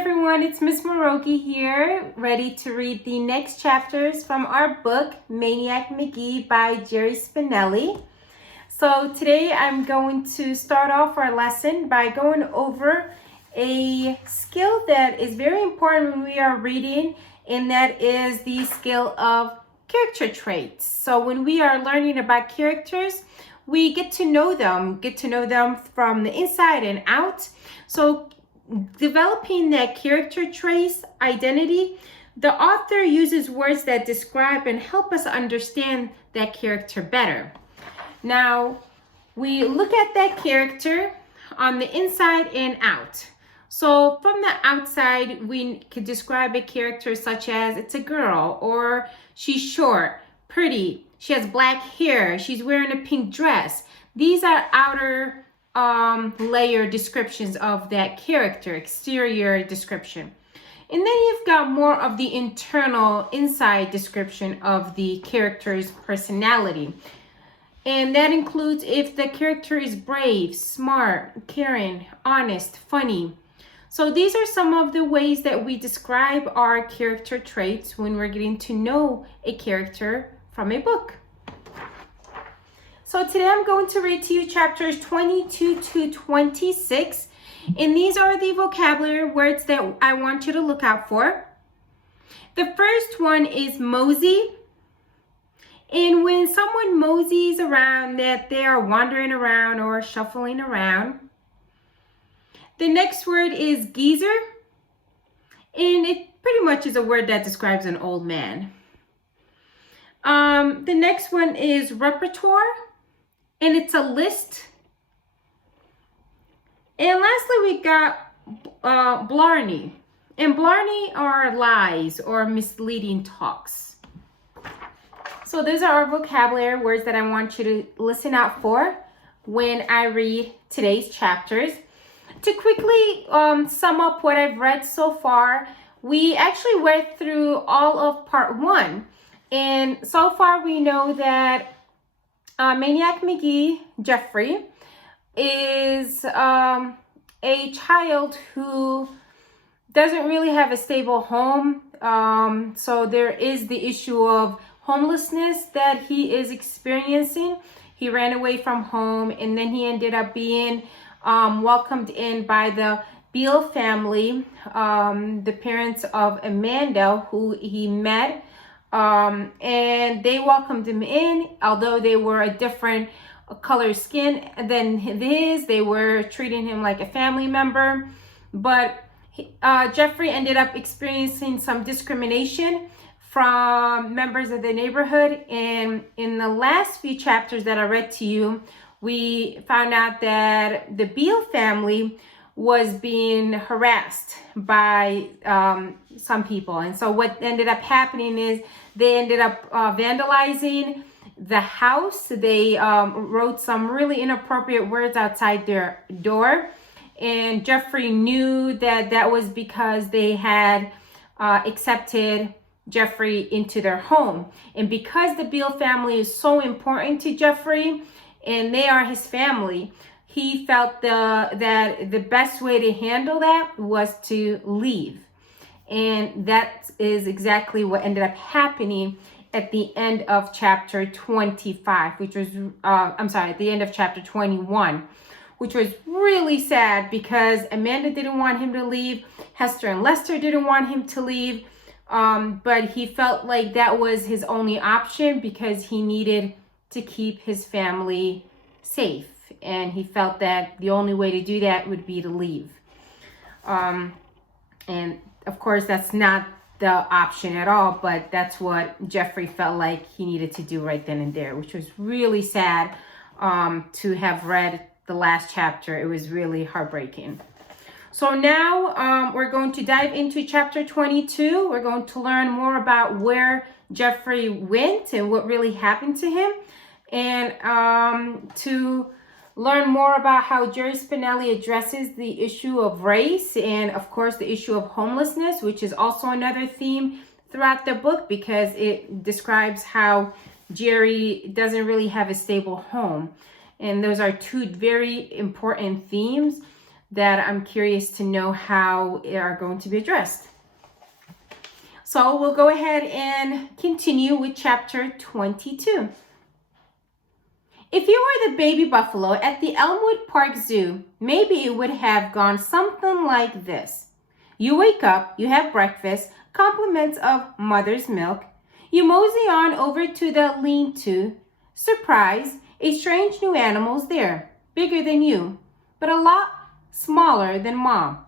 everyone, it's Miss Marrugi here, ready to read the next chapters from our book, Maniac Magee by Jerry Spinelli. So today I'm going to start off our lesson by going over a skill that is very important when we are reading, and that is the skill of character traits. So when we are learning about characters, we get to know them from the inside and out. So developing that character trace identity, the author uses words that describe and help us understand that character better. Now, we look at that character on the inside and out. So from the outside, we could describe a character such as it's a girl, or she's short, pretty, she has black hair, she's wearing a pink dress. These are outer layer descriptions of that character, exterior description. And then you've got more of the internal, inside description of the character's personality. And that includes if the character is brave, smart, caring, honest, funny. So these are some of the ways that we describe our character traits when we're getting to know a character from a book. So today I'm going to read to you chapters 22 to 26. And these are the vocabulary words that I want you to look out for. The first one is mosey. And when someone moseys around, that they are wandering around or shuffling around. The next word is geezer. And it pretty much is a word that describes an old man. The next one is repertoire. And it's a list. And lastly, we got blarney. And blarney are lies or misleading talks. So those are our vocabulary words that I want you to listen out for when I read today's chapters. To quickly sum up what I've read so far, we actually went through all of part 1. And so far we know that Maniac Magee, Jeffrey, is a child who doesn't really have a stable home. So there is the issue of homelessness that he is experiencing. He ran away from home, and then he ended up being welcomed in by the Beale family, the parents of Amanda, who he met. And they welcomed him in, although they were a different color skin than his. They were treating him like a family member. But Jeffrey ended up experiencing some discrimination from members of the neighborhood. And in the last few chapters that I read to you, we found out that the Beale family was being harassed by some people. And so what ended up happening is they ended up vandalizing the house. They wrote some really inappropriate words outside their door. And Jeffrey knew that that was because they had accepted Jeffrey into their home. And because the Beale family is so important to Jeffrey and they are his family, he felt that the best way to handle that was to leave. And that is exactly what ended up happening at the end of chapter 25, which was, at the end of chapter 21, which was really sad because Amanda didn't want him to leave. Hester and Lester didn't want him to leave. But he felt like that was his only option because he needed to keep his family safe. And he felt that the only way to do that would be to leave. And of course, that's not the option at all, but that's what Jeffrey felt like he needed to do right then and there, which was really sad to have read the last chapter. It was really heartbreaking. So now we're going to dive into chapter 22. We're going to learn more about where Jeffrey went and what really happened to him, and to learn more about how Jerry Spinelli addresses the issue of race and, of course, the issue of homelessness, which is also another theme throughout the book because it describes how Jerry doesn't really have a stable home. And those are two very important themes that I'm curious to know how they are going to be addressed. So we'll go ahead and continue with chapter 22. If you were the baby buffalo at the Elmwood Park Zoo, maybe it would have gone something like this. You wake up, you have breakfast, compliments of mother's milk. You mosey on over to the lean-to. Surprise, a strange new animal's there, bigger than you, but a lot smaller than Mom.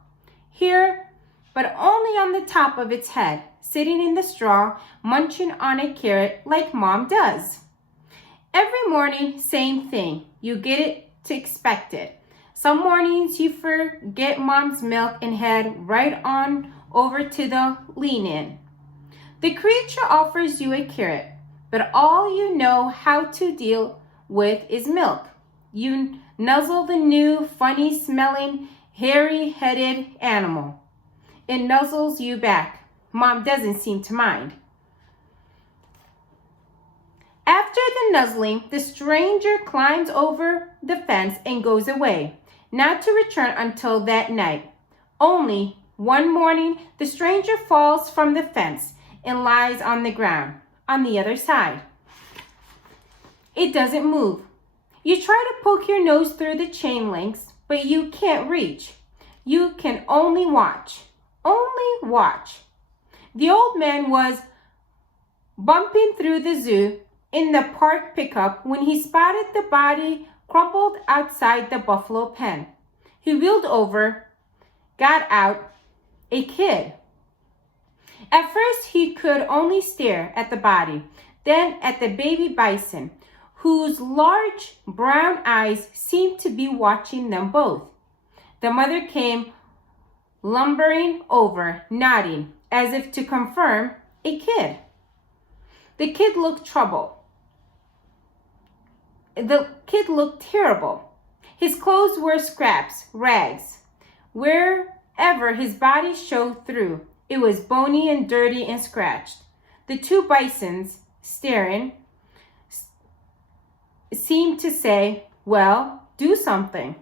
Here, but only on the top of its head, sitting in the straw, munching on a carrot like Mom does. Every morning, same thing. You get it to expect it. Some mornings you forget Mom's milk and head right on over to the lean-in. The creature offers you a carrot, but all you know how to deal with is milk. You nuzzle the new, funny-smelling, hairy-headed animal. It nuzzles you back. Mom doesn't seem to mind. After the nuzzling, the stranger climbs over the fence and goes away, not to return until that night. Only one morning, the stranger falls from the fence and lies on the ground on the other side. It doesn't move. You try to poke your nose through the chain links, but you can't reach. You can only watch. Only watch. The old man was bumping through the zoo in the park pickup when he spotted the body crumpled outside the buffalo pen. He wheeled over, got out, a kid. At first, he could only stare at the body, then at the baby bison, whose large brown eyes seemed to be watching them both. The mother came lumbering over, nodding, as if to confirm, a kid. The kid looked troubled. The kid looked terrible. His clothes were scraps, rags. Wherever his body showed through, it was bony and dirty and scratched. The two bisons, staring, seemed to say, well, do something.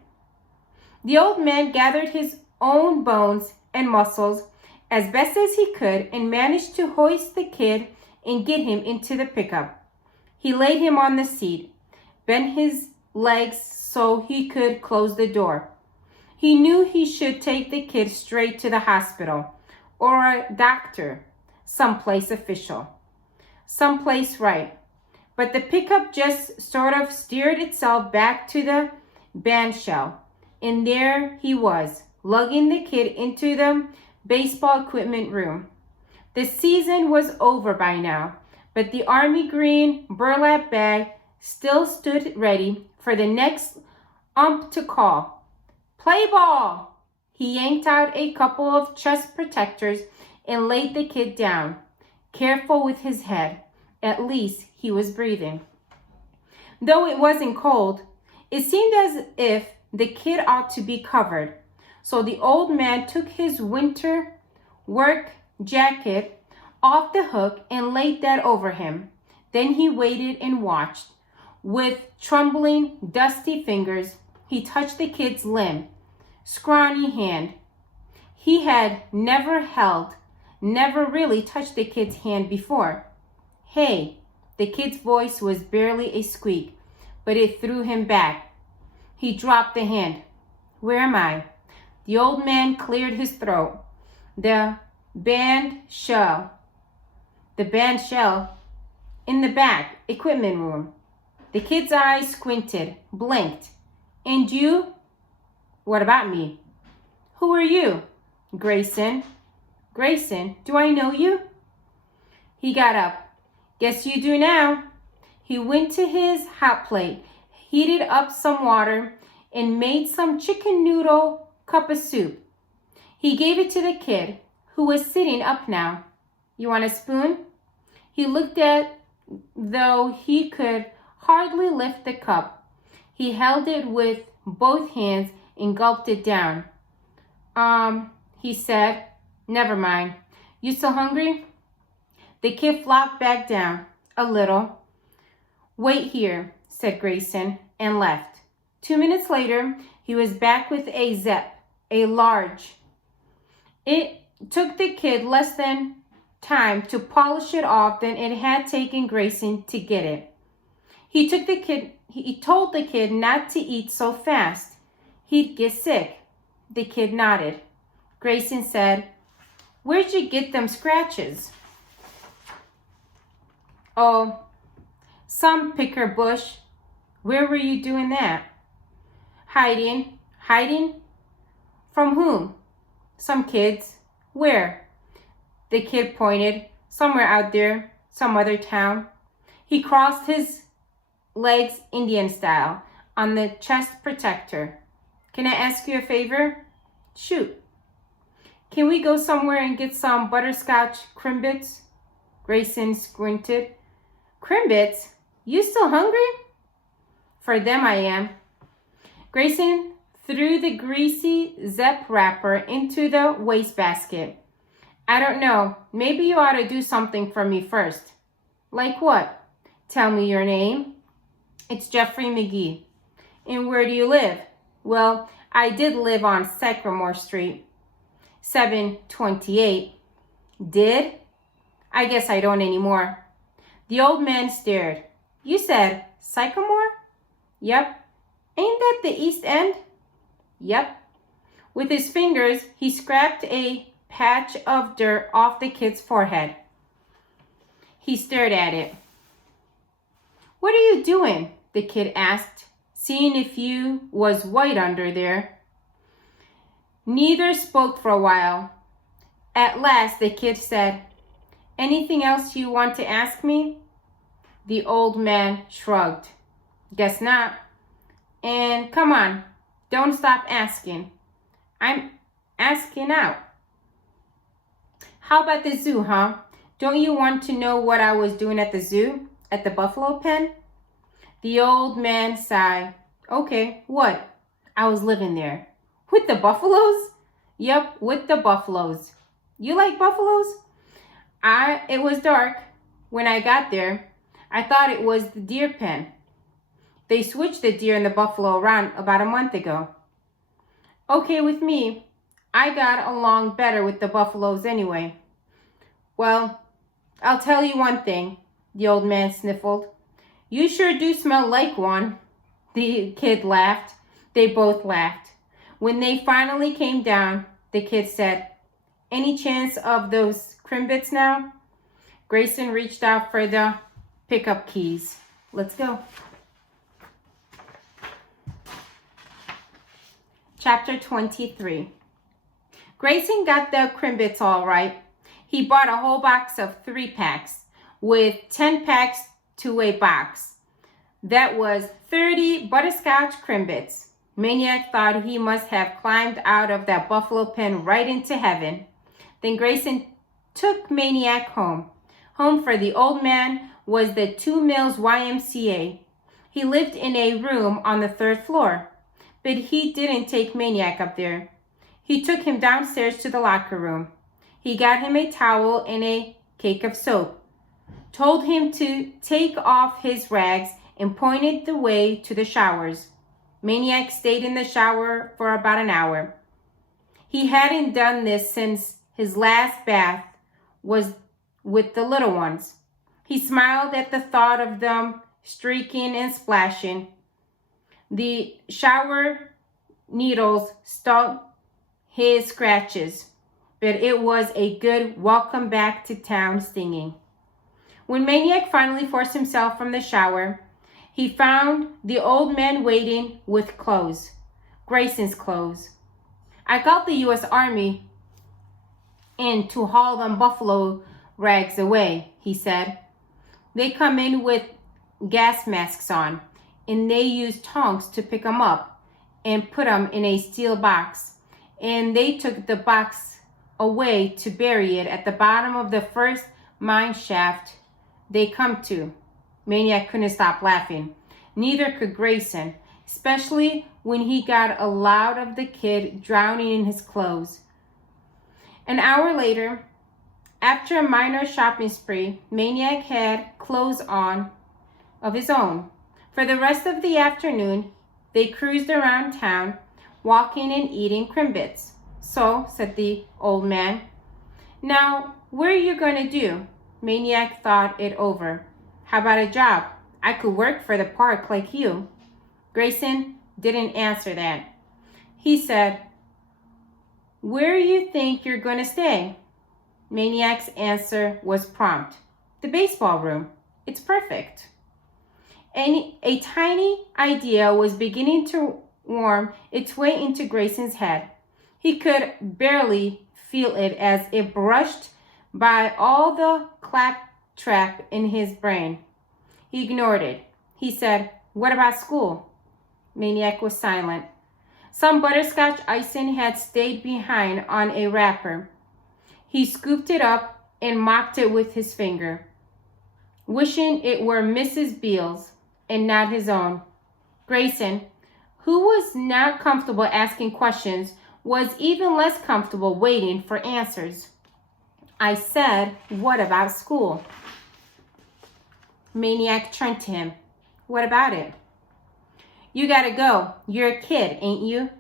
The old man gathered his own bones and muscles as best as he could and managed to hoist the kid and get him into the pickup. He laid him on the seat, bent his legs so he could close the door. He knew he should take the kid straight to the hospital or a doctor, someplace official, someplace right. But the pickup just sort of steered itself back to the bandshell, and there he was, lugging the kid into the baseball equipment room. The season was over by now, but the army green burlap bag still stood ready for the next ump to call. Play ball! He yanked out a couple of chest protectors and laid the kid down, careful with his head. At least he was breathing. Though it wasn't cold, it seemed as if the kid ought to be covered. So the old man took his winter work jacket off the hook and laid that over him. Then he waited and watched. With trembling, dusty fingers, he touched the kid's limb, scrawny hand. He had never really touched the kid's hand before. Hey, the kid's voice was barely a squeak, but it threw him back. He dropped the hand. Where am I? The old man cleared his throat. The band shell in the back equipment room. The kid's eyes squinted, blinked. And you? What about me? Who are you? Grayson. Grayson, do I know you? He got up. Guess you do now. He went to his hot plate, heated up some water, and made some chicken noodle cup of soup. He gave it to the kid, who was sitting up now. You want a spoon? He looked at, though he could hardly lift the cup. He held it with both hands and gulped it down. He said, never mind. You still hungry? The kid flopped back down a little. Wait here, said Grayson, and left. 2 minutes later, he was back with a Zep a large. It took the kid less than time to polish it off than it had taken Grayson to get it. He told the kid not to eat so fast. He'd get sick. The kid nodded. Grayson said, "Where'd you get them scratches?" "Oh, some picker bush." "Where were you doing that?" Hiding. Hiding? From whom?" "Some kids." "Where?" The kid pointed. "Somewhere out there, some other town." He crossed his legs Indian style on the chest protector. "Can I ask you a favor?" "Shoot." "Can we go somewhere and get some butterscotch Krimbits?" Grayson squinted. "Krimbits? You still hungry?" "For them I am." Grayson threw the greasy Zep wrapper into the wastebasket. "I don't know. Maybe you ought to do something for me first." "Like what?" "Tell me your name." "It's Jerry Magee." "And where do you live?" "Well, I did live on Sycamore Street." 728. "Did?" "I guess I don't anymore." The old man stared. "You said Sycamore?" "Yep." "Ain't that the East End?" "Yep." With his fingers, he scraped a patch of dirt off the kid's forehead. He stared at it. "What are you doing?" the kid asked, "seeing if you was white under there." Neither spoke for a while. At last, the kid said, "Anything else you want to ask me?" The old man shrugged. "Guess not. And come on, don't stop asking." "I'm asking out." "How about the zoo, huh? Don't you want to know what I was doing at the zoo? At the buffalo pen?" The old man sighed. "Okay, what?" "I was living there." "With the buffaloes?" "Yep, with the buffaloes." "You like buffaloes?" It was dark when I got there. I thought it was the deer pen. They switched the deer and the buffalo around about a month ago." "Okay with me. I got along better with the buffaloes anyway." "Well, I'll tell you one thing," the old man sniffled. "You sure do smell like one." The kid laughed. They both laughed. When they finally came down, the kid said, "Any chance of those Krimbits now?" Grayson reached out for the pickup keys. Let's go. Chapter 23. Grayson got the Krimbits all right. He bought a whole box of 3-packs with 10 packs to a box. That was 30 butterscotch Krimbits. Maniac thought he must have climbed out of that buffalo pen right into heaven. Then Grayson took Maniac home. Home for the old man was the 2 Mills YMCA. He lived in a room on the 3rd floor, but he didn't take Maniac up there. He took him downstairs to the locker room. He got him a towel and a cake of soap, told him to take off his rags, and pointed the way to the showers. Maniac stayed in the shower for about an hour. He hadn't done this since his last bath was with the little ones. He smiled at the thought of them streaking and splashing. The shower needles stuck his scratches, but it was a good welcome back to town stinging. When Maniac finally forced himself from the shower, he found the old man waiting with clothes, Grayson's clothes. "I got the U.S. Army in to haul them buffalo rags away," he said. "They come in with gas masks on, and they use tongs to pick them up and put them in a steel box. And they took the box away to bury it at the bottom of the first mine shaft they come to." Maniac couldn't stop laughing. Neither could Grayson, especially when he got Aloud of the kid drowning in his clothes. An hour later, after a minor shopping spree, Maniac had clothes on of his own. For the rest of the afternoon, they cruised around town, walking and eating Krimbits. So, said the old man. Now, what are you going to do? Maniac thought it over. How about a job? I could work for the park like you. Grayson didn't answer that. He said, where do you think you're going to stay? Maniac's answer was prompt. The baseball room. It's perfect. And a tiny idea was beginning to worm its way into Grayson's head. He could barely feel it as it brushed by all the claptrap in his brain. He ignored it. He said, what about school? Maniac was silent. Some butterscotch icing had stayed behind on a wrapper. He scooped it up and mopped it with his finger, wishing it were Mrs. Beale's and not his own. Grayson, who was not comfortable asking questions, was even less comfortable waiting for answers. I said, what about school? Maniac turned to him. What about it? You gotta go. You're a kid, ain't you?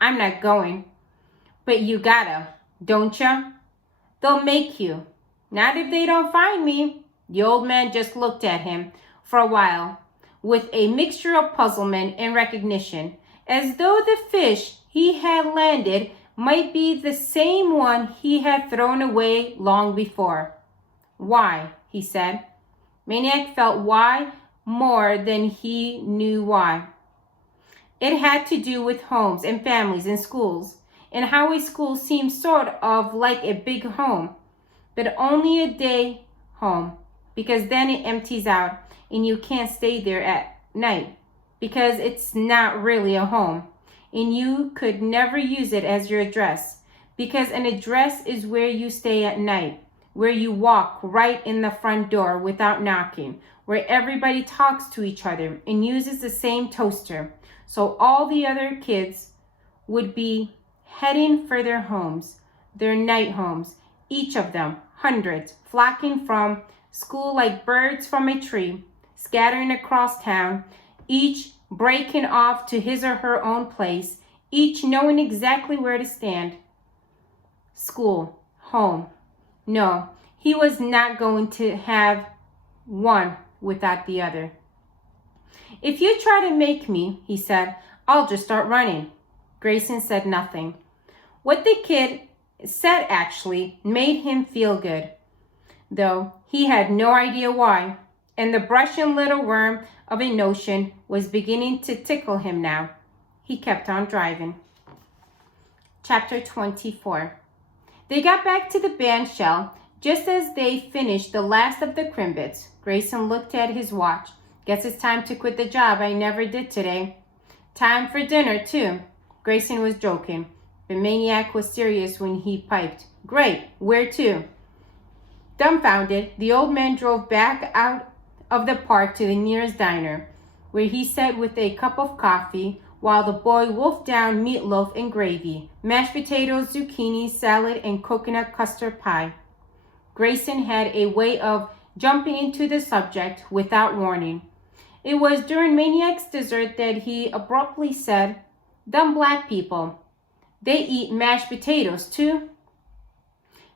I'm not going. But you gotta, don't ya? They'll make you. Not if they don't find me. The old man just looked at him for a while with a mixture of puzzlement and recognition, as though the fish he had landed might be the same one he had thrown away long before. Why? He said. Maniac felt why more than he knew why. It had to do with homes and families and schools, and how a school seemed sort of like a big home, but only a day home, because then it empties out and you can't stay there at night, because it's not really a home, and you could never use it as your address, because an address is where you stay at night, where you walk right in the front door without knocking, where everybody talks to each other and uses the same toaster. So all the other kids would be heading for their homes, their night homes, each of them, hundreds, flocking from school like birds from a tree, scattering across town, each breaking off to his or her own place, each knowing exactly where to stand. School, home. No, he was not going to have one without the other. If you try to make me, he said, I'll just start running. Grayson said nothing. What the kid said actually made him feel good, though he had no idea why, and the brushing little worm of a notion was beginning to tickle him now. He kept on driving. Chapter 24. They got back to the band shell just as they finished the last of the Krimbits. Grayson looked at his watch. Guess it's time to quit the job I never did today. Time for dinner, too. Grayson was joking, but Maniac was serious when he piped. Great, where to? Dumbfounded, the old man drove back out of the park to the nearest diner, where he sat with a cup of coffee while the boy wolfed down meatloaf and gravy, mashed potatoes, zucchini, salad, and coconut custard pie. Grayson had a way of jumping into the subject without warning. It was during Maniac's dessert that he abruptly said, Dumb black people, they eat mashed potatoes too?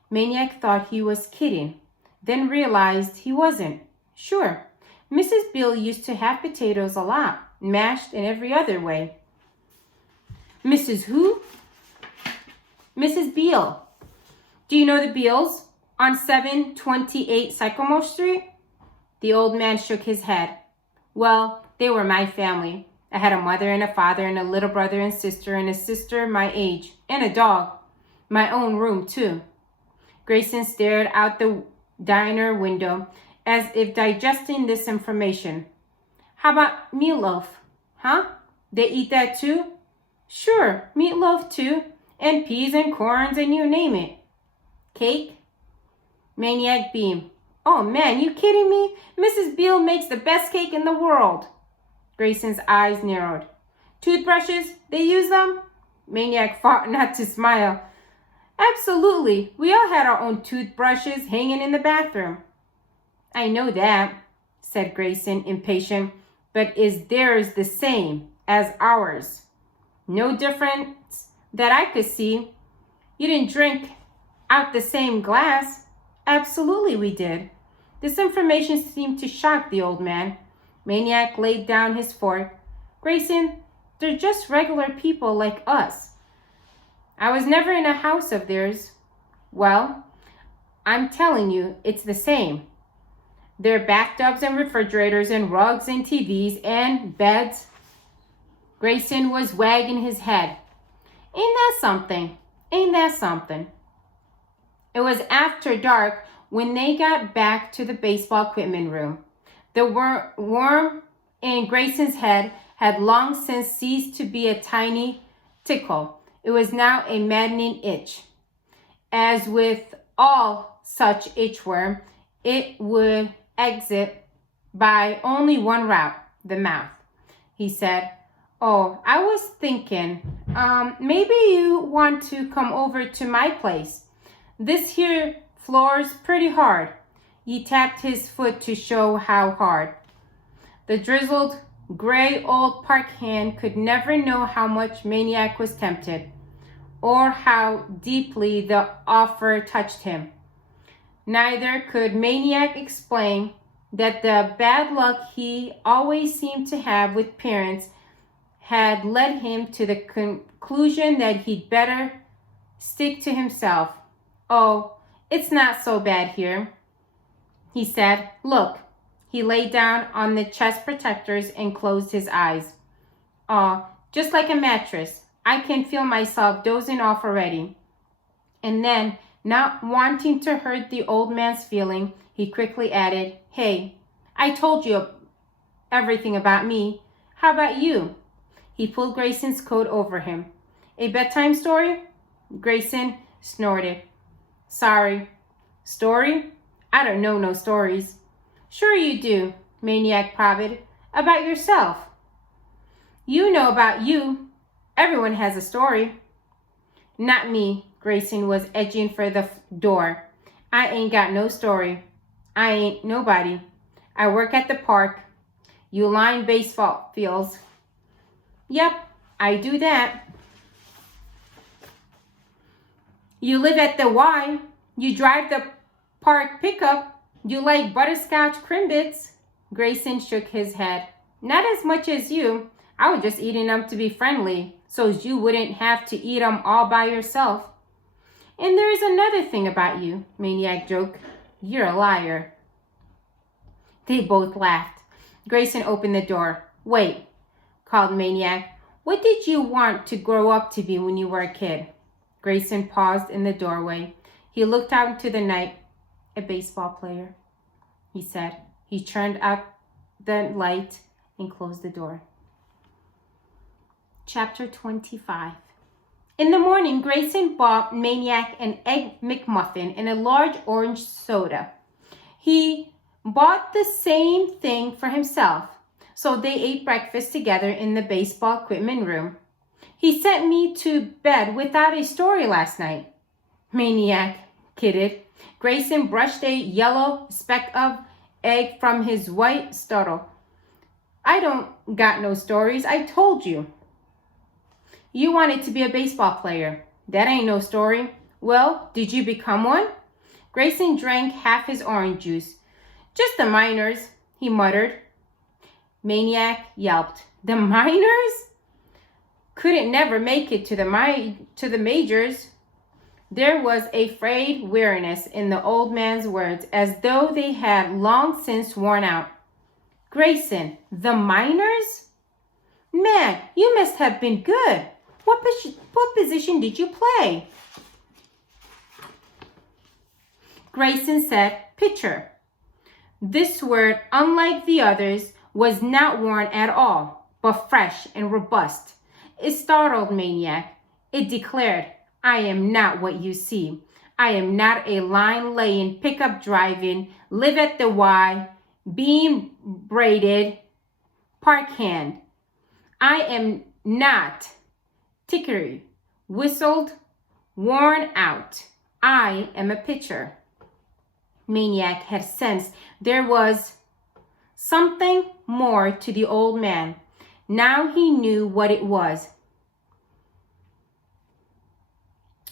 Maniac thought he was kidding, then realized he wasn't. Sure, Mrs. Beale used to have potatoes a lot, mashed in every other way. Mrs. who? Mrs. Beale. Do you know the Beales on 728 Sycamore Street? The old man shook his head. Well, they were my family. I had a mother and a father and a little brother and a sister my age, and a dog. My own room, too. Grayson stared out the diner window as if digesting this information. How about meatloaf? Huh? They eat that too? Sure, meatloaf too, and peas and corns and you name it. Cake? Maniac beamed. Oh man, you kidding me? Mrs. Beale makes the best cake in the world. Grayson's eyes narrowed. Toothbrushes? They use them? Maniac fought not to smile. Absolutely. We all had our own toothbrushes hanging in the bathroom. I know that, said Grayson, impatient, but is theirs the same as ours? No difference that I could see. You didn't drink out the same glass. Absolutely we did. This information seemed to shock the old man. Maniac laid down his fork. Grayson, they're just regular people like us. I was never in a house of theirs. Well, I'm telling you, it's the same. There are bathtubs and refrigerators and rugs and TVs and beds. Grayson was wagging his head. Ain't that something? Ain't that something? It was after dark when they got back to the baseball equipment room. The worm in Grayson's head had long since ceased to be a tiny tickle. It was now a maddening itch. As with all such itchworm, it would exit by only one route, the mouth. He said, "Oh, I was thinking, maybe you want to come over to my place. This here floor's pretty hard." He tapped his foot to show how hard. The drizzled, gray old park hand could never know how much Maniac was tempted, or how deeply the offer touched him. Neither could Maniac explain that the bad luck he always seemed to have with parents had led him to the conclusion that he'd better stick to himself. "Oh, it's not so bad here," he said. "Look." He lay down on the chest protectors and closed his eyes. "Oh, just like a mattress. I can feel myself dozing off already." And then, not wanting to hurt the old man's feeling, he quickly added, "Hey, I told you everything about me. How about you?" He pulled Grayson's coat over him. "A bedtime story?" Grayson snorted. "Sorry. Story? I don't know no stories." "Sure you do," Maniac prodded. "About yourself." "You know about you. Everyone has a story." "Not me." Grayson was edging for the door. "I ain't got no story. I ain't nobody. I work at the park. You line baseball fields." "Yep, I do that." "You live at the Y. You drive the park pickup. You like butterscotch Krimbits." Grayson shook his head. "Not as much as you. I was just eating them to be friendly, so you wouldn't have to eat them all by yourself." "And there's another thing about you," Maniac joked. "You're a liar." They both laughed. Grayson opened the door. "Wait," called Maniac. "What did you want to grow up to be when you were a kid?" Grayson paused in the doorway. He looked out into the night. "A baseball player," he said. He turned out the light and closed the door. Chapter 25. In the morning, Grayson bought Maniac an egg McMuffin and a large orange soda. He bought the same thing for himself, so they ate breakfast together in the baseball equipment room. "He sent me to bed without a story last night," Maniac kidded. Grayson brushed a yellow speck of egg from his white stuttle. "I don't got no stories, I told you." "You wanted to be a baseball player. That ain't no story. Well, did you become one?" Grayson drank half his orange juice. "Just the minors," he muttered. Maniac yelped. "The minors? Couldn't never make it to the majors." There was a frayed weariness in the old man's words, as though they had long since worn out. "Grayson, the minors? Man, you must have been good. What position did you play?" Grayson said, "Pitcher." This word, unlike the others, was not worn at all, but fresh and robust. It startled Maniac. It declared, "I am not what you see. I am not a line-laying, pickup driving, live at the Y, bean braided park hand. I am not tickery, whistled, worn out. I am a pitcher." Maniac had sensed there was something more to the old man. Now he knew what it was.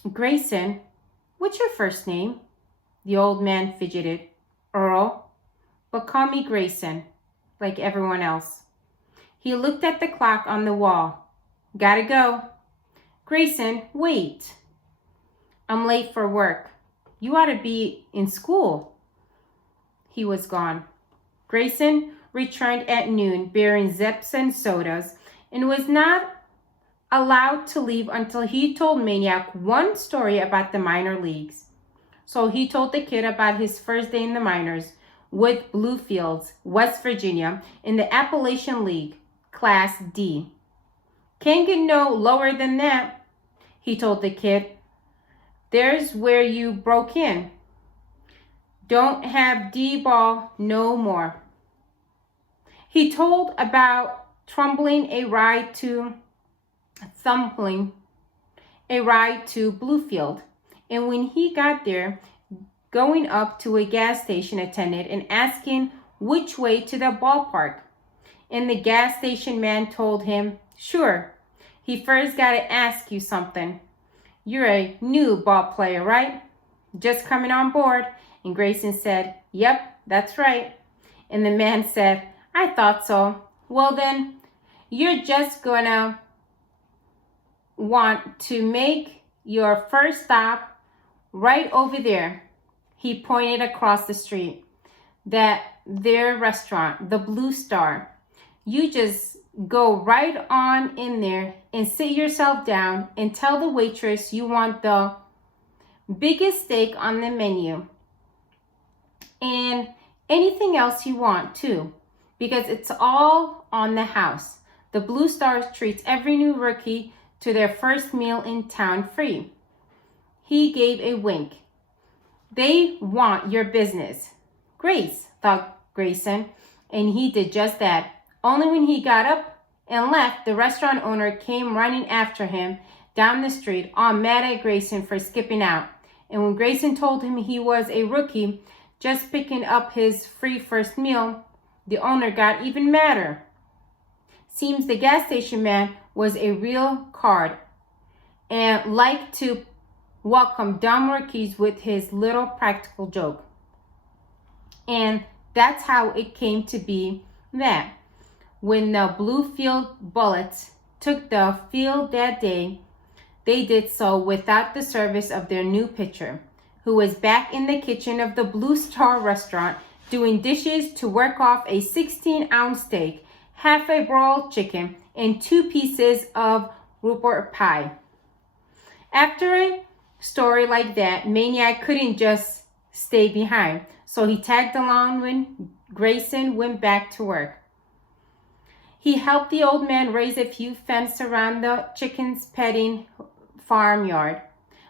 Grayson, what's your first name? The old man fidgeted. Earl, but call me Grayson, like everyone else. He looked at the clock on the wall. Gotta go. Grayson, wait. I'm late for work. You ought to be in school. He was gone. Grayson returned at noon bearing zips and sodas and was not allowed to leave until he told Maniac one story about the minor leagues. So he told the kid about his first day in the minors with Bluefields, West Virginia, in the Appalachian League, Class D. Can't get no lower than that, he told the kid. There's where you broke in. Don't have D-ball no more. He told about thumping a ride to Bluefield. And when he got there, going up to a gas station attendant and asking which way to the ballpark. And the gas station man told him, sure, he first got to ask you something. You're a new ball player, right? Just coming on board. And Grayson said, yep, that's right. And the man said, I thought so. Well then, you're just gonna want to make your first stop right over there. He pointed across the street. Their restaurant, the Blue Star. You just go right on in there and sit yourself down and tell the waitress you want the biggest steak on the menu and anything else you want too, because it's all on the house. The Blue Star treats every new rookie to their first meal in town free. He gave a wink. They want your business. Grace, thought Grayson, and he did just that. Only when he got up and left, the restaurant owner came running after him down the street, all mad at Grayson for skipping out. And when Grayson told him he was a rookie, just picking up his free first meal, the owner got even madder. Seems the gas station man was a real card and liked to welcome dumb rookies with his little practical joke. And that's how it came to be that when the Bluefield Bullets took the field that day, they did so without the service of their new pitcher, who was back in the kitchen of the Blue Star restaurant doing dishes to work off a 16-ounce steak, half a broiled chicken, and 2 pieces of Rupert pie. After a story like that, Maniac couldn't just stay behind, so he tagged along when Grayson went back to work. He helped the old man raise a few fences around the chickens' petting farmyard.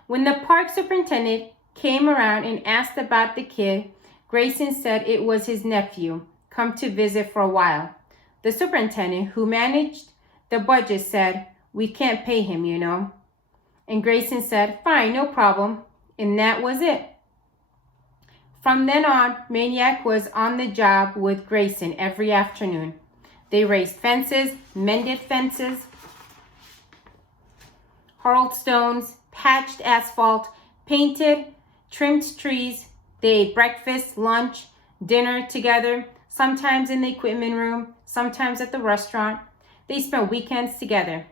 When the park superintendent came around and asked about the kid, Grayson said it was his nephew, come to visit for a while. The superintendent, who managed the budget, said, we can't pay him, you know. And Grayson said, fine, no problem. And that was it. From then on, Maniac was on the job with Grayson every afternoon. They raised fences, mended fences, hurled stones, patched asphalt, painted, trimmed trees. They ate breakfast, lunch, dinner together, sometimes in the equipment room, sometimes at the restaurant. They spent weekends together.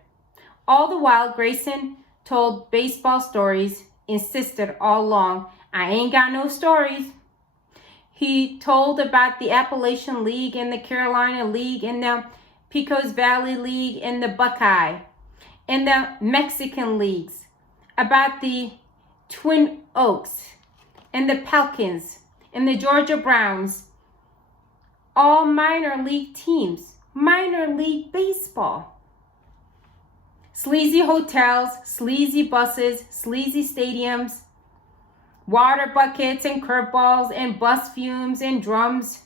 All the while, Grayson told baseball stories, insisted all along, I ain't got no stories. He told about the Appalachian League and the Carolina League and the Pecos Valley League and the Buckeye and the Mexican leagues, about the Twin Oaks and the Pelicans and the Georgia Browns, all minor league teams, minor league baseball. Sleazy hotels, sleazy buses, sleazy stadiums, water buckets and curveballs and bus fumes and drums,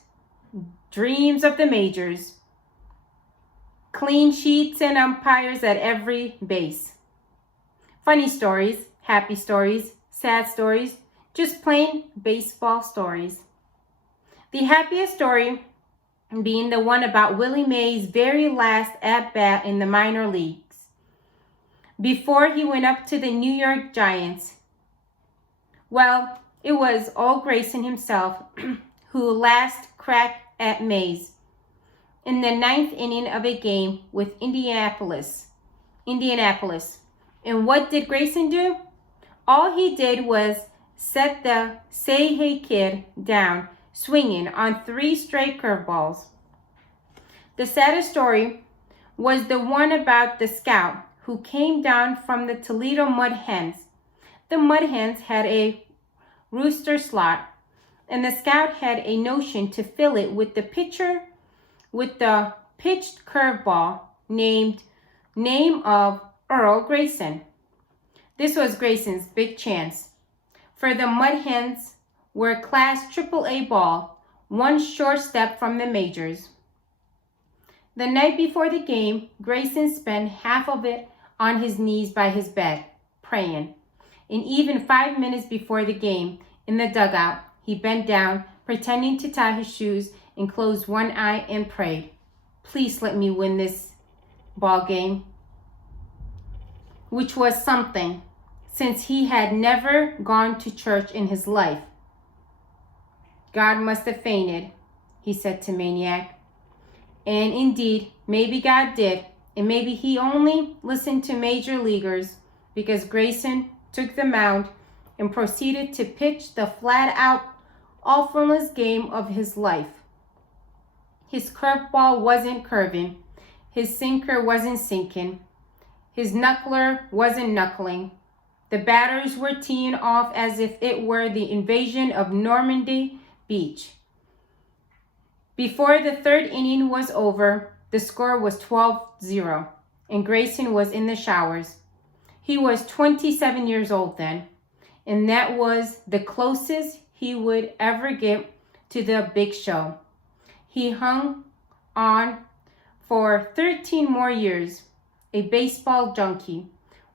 dreams of the majors, clean sheets and umpires at every base. Funny stories, happy stories, sad stories, just plain baseball stories. The happiest story being the one about Willie Mays' very last at-bat in the minor leagues. before he went up to the New York Giants? Well, it was Earl Grayson himself who last cracked at Mays in the 9th inning of a game with Indianapolis. And what did Grayson do? All he did was set the Say Hey Kid down, swinging on 3 straight curveballs. The saddest story was the one about the scout who came down from the Toledo Mud Hens. The Mud Hens had a rooster slot, and the scout had a notion to fill it with the pitched curveball name of Earl Grayson. This was Grayson's big chance, for the Mud Hens were Class AAA ball, one short step from the majors. The night before the game, Grayson spent half of it on his knees by his bed, praying. And even 5 minutes before the game, in the dugout, he bent down, pretending to tie his shoes, and closed one eye and prayed, "Please let me win this ball game," which was something, since he had never gone to church in his life. "God must have fainted," he said to Maniac. And indeed, maybe God did, and maybe he only listened to major leaguers, because Grayson took the mound and proceeded to pitch the flat-out, awfulness game of his life. His curveball wasn't curving, his sinker wasn't sinking, his knuckler wasn't knuckling. The batters were teeing off as if it were the invasion of Normandy Beach. Before the 3rd inning was over, the score was 12-0, and Grayson was in the showers. He was 27 years old then, and that was the closest he would ever get to the big show. He hung on for 13 more years, a baseball junkie,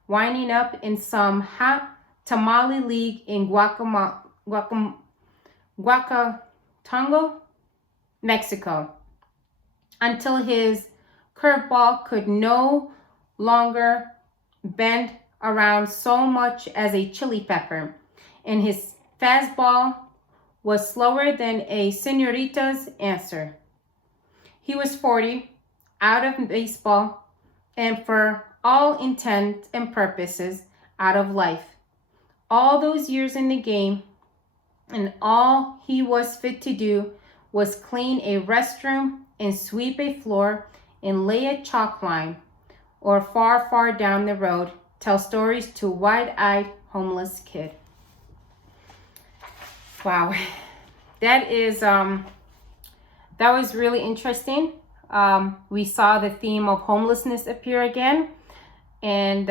winding up in some hot tamale league in Guacatongo, Mexico, until his curveball could no longer bend around so much as a chili pepper, and his fastball was slower than a señorita's answer. He was 40, out of baseball, and for all intents and purposes, out of life. All those years in the game, and all he was fit to do was clean a restroom and sweep a floor and lay a chalk line, or far, far down the road, tell stories to a wide-eyed homeless kid. Wow, that was really interesting. We saw the theme of homelessness appear again, and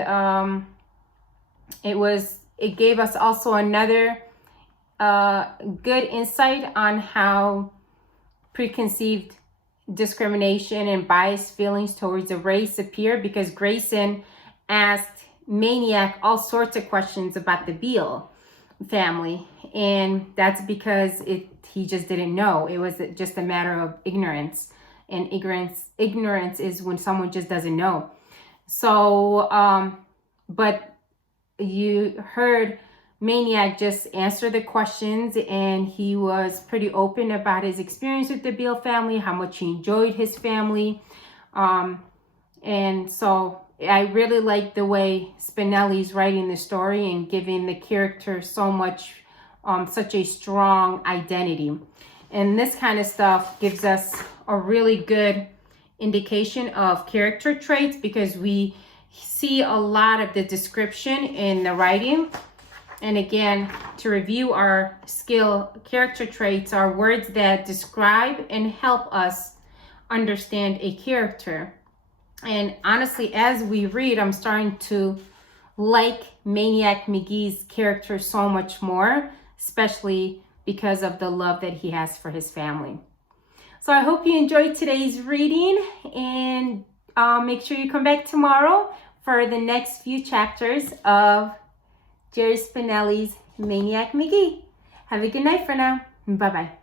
it gave us also another good insight on how preconceived discrimination and biased feelings towards a race appear, because Grayson asked Maniac all sorts of questions about the Beale family, and that's because he just didn't know. It was just a matter of ignorance, and ignorance is when someone just doesn't know. So but you heard Maniac just answer the questions, and he was pretty open about his experience with the Beale family, how much he enjoyed his family. And so I really like the way Spinelli's writing the story and giving the character so much, such a strong identity. And this kind of stuff gives us a really good indication of character traits, because we see a lot of the description in the writing. And again, to review our character traits are words that describe and help us understand a character. And honestly, as we read, I'm starting to like Maniac Magee's character so much more, especially because of the love that he has for his family. So I hope you enjoyed today's reading, and make sure you come back tomorrow for the next few chapters of Jerry Spinelli's Maniac Magee. Have a good night for now. Bye-bye.